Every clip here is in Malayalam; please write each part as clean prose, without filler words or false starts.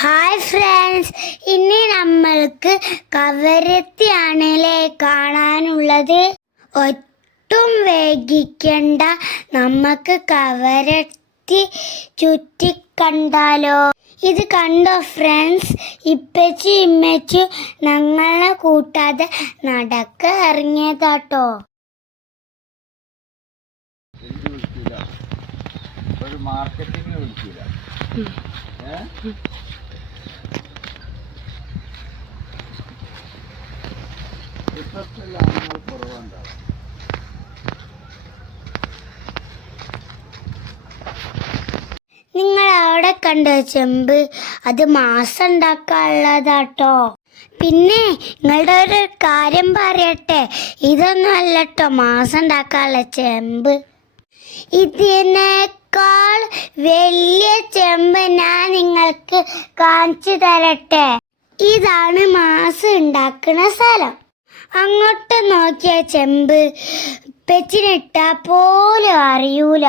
ഹായ് ഫ്രണ്ട്സ്, ഇനി നമ്മൾക്ക് കവരത്തിയാണല്ലേ കാണാനുള്ളത്. ഒട്ടും വൈകിക്കണ്ട, നമുക്ക് കവരത്തി ചുറ്റിക്കണ്ടാലോ. ഇത് കണ്ടോ ഫ്രണ്ട്സ്, ഇപ്പച്ചി ഇമ്മച്ചു ഞങ്ങളെ കൂട്ടാതെ നടക്ക ഇറങ്ങിയതാട്ടോ. മാർക്കറ്റിംഗ് വിളിക്കില്ല. കുറവുണ്ടാവും. നിങ്ങൾ അവിടെ കണ്ടോ ചെമ്പ്? അത് മാസം ഉണ്ടാക്കാനുള്ളതാട്ടോ. പിന്നെ നിങ്ങളുടെ ഒരു കാര്യം പറയട്ടെ, ഇതൊന്നും അല്ലട്ടോ മാസം ഉണ്ടാക്കാനുള്ള ചെമ്പ്. ഇതിനേക്കാൾ വലിയ ചെമ്പ് ഞാൻ നിങ്ങൾക്ക് കാണിച്ചു തരട്ടെ. ഇതാണ് മാസം ഉണ്ടാക്കുന്ന സ്ഥലം. അങ്ങോട്ട് നോക്കിയ ചെമ്പ് പെച്ചിനിട്ടാ പോലും അറിയൂല.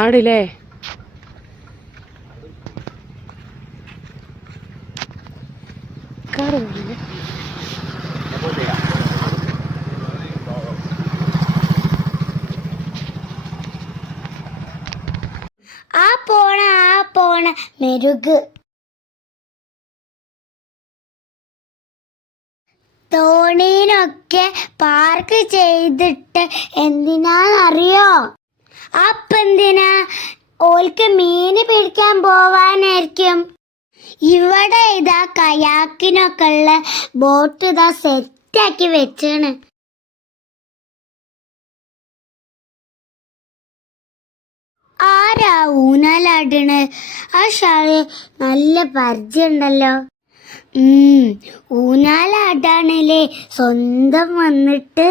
ആടില്ലേ? ആ പോണ മെരുക് തോണിയിലൊക്കെ പാർക്ക് ചെയ്തിട്ട് എന്തിനാന്നറിയോ? അപ്പെന്തിനാ? ഓൾക്ക് മീന് പിടിക്കാൻ പോവാനായിരിക്കും. ഇവിടെ ഇതാ കയാക്കിനൊക്കെ ഉള്ള ബോട്ട് ഇതാ സെറ്റാക്കി വെച്ചാണ്. ആരാ ഊനാലാടണ്? ആ ഷാള് നല്ല പരിചയമുണ്ടല്ലോ. ഊനാലാടാണല്ലേ സ്വന്തം വന്നിട്ട്.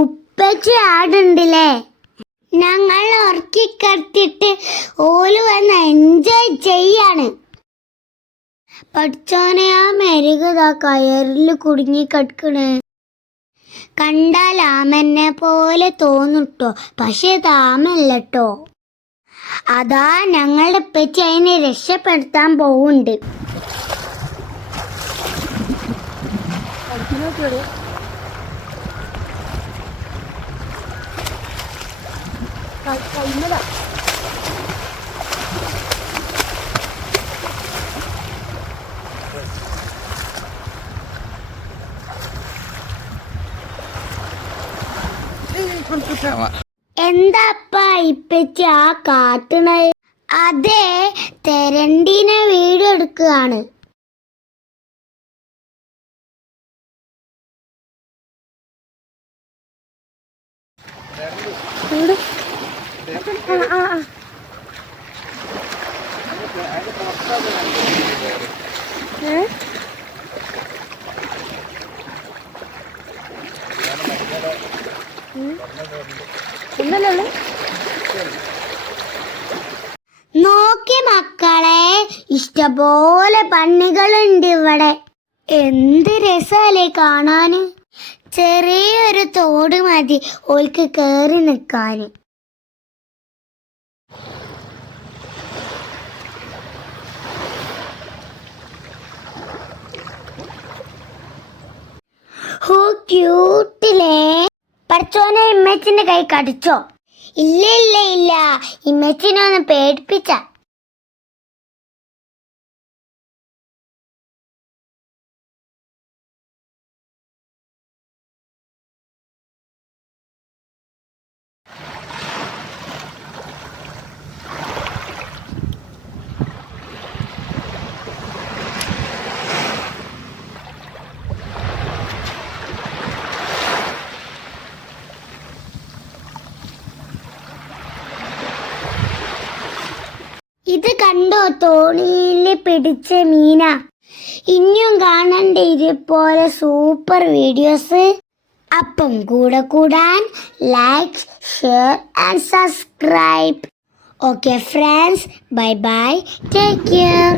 ഉപ്പച്ചി ആടുണ്ടല്ലേ. ഞങ്ങൾ ഉറക്കിക്കടത്തിട്ട് ഓല് വന്ന് എൻജോയ് ചെയ്യാണ്. പഠിച്ചോനെ, ആ മെരുകതാ കയറിൽ കുടുങ്ങി കിടക്കണ്. കണ്ടാൽ ആമനെ പോലെ തോന്നുട്ടോ, പക്ഷെ താമല്ലട്ടോ. അതാ ഞങ്ങളുടെ ഉപ്പച്ചി അതിനെ രക്ഷപ്പെടുത്താൻ പോവുണ്ട്. എന്താപ്പാ ഇപ്പച്ചി ആ കാട്ടണത്? അതെ, തെരണ്ടീനെ വീഡിയോ എടുക്കുകയാണ്. നോക്കി മക്കളെ, ഇഷ്ടപോലെ പന്നികളുണ്ട് ഇവിടെ. എന്ത് രസല്ലേ കാണാന്. ചെറിയൊരു തോട് മതി ഓൾക്ക് കേറി നിക്കാന്. ഹോ ക്യൂട്ടിലേ. പഠിച്ചോനെ, ഇമ്മച്ചിന്റെ കൈ കടിച്ചോ? ഇല്ല, ഇമ്മച്ചിനെ ഒന്ന് പേടിപ്പിച്ച. ഇത് കണ്ടോ, തോണിയിൽ പിടിച്ച മീന. ഇനിയും കാണണ്ടേ ഇതുപോലെ സൂപ്പർ വീഡിയോസ്? അപ്പം കൂടെ കൂടാൻ like, share and subscribe. Okay friends, bye bye, take care.